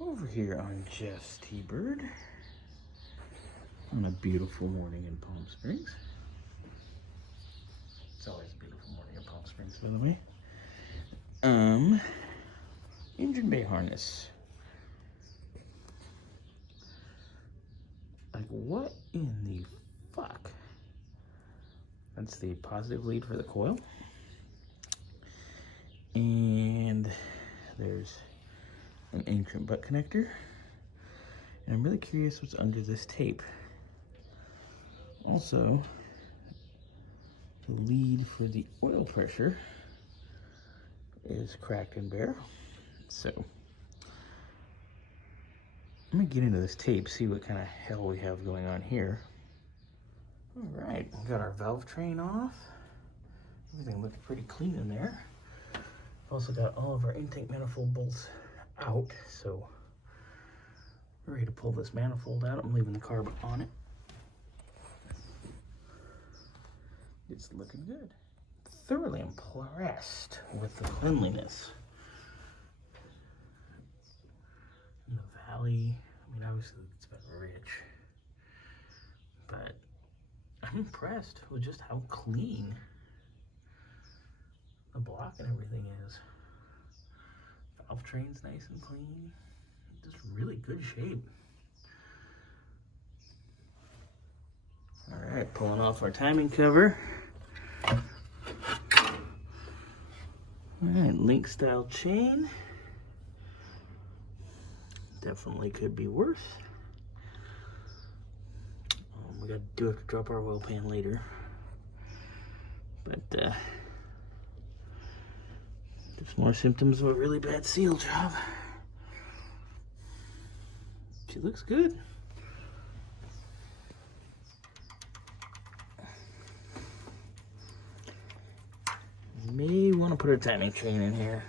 Over here on Geoff's T-Bird on a beautiful morning in Palm Springs. It's always a beautiful morning in Palm Springs, by the way. Engine bay harness. Like, what in the fuck? That's the positive lead for the coil. And there's an ancient butt connector. And I'm really curious what's under this tape. Also, the lead for the oil pressure is cracked and bare. So, I'm gonna get into this tape, see what kind of hell we have going on here. All right, we got our valve train off. Everything looks pretty clean in there. I've also got all of our intake manifold bolts out, so we're ready to pull this manifold out. I'm leaving the carb on it. It's looking good. Thoroughly impressed with the cleanliness. In the valley, I mean, obviously it's been rich, but I'm impressed with just how clean the block and everything is. Valve train's nice and clean. Just really good shape. All right, pulling off our timing cover. All right, link style chain. Definitely could be worse. We have to drop our oil pan later. But just more symptoms of a really bad seal job. She looks good. May want to put a timing chain in here.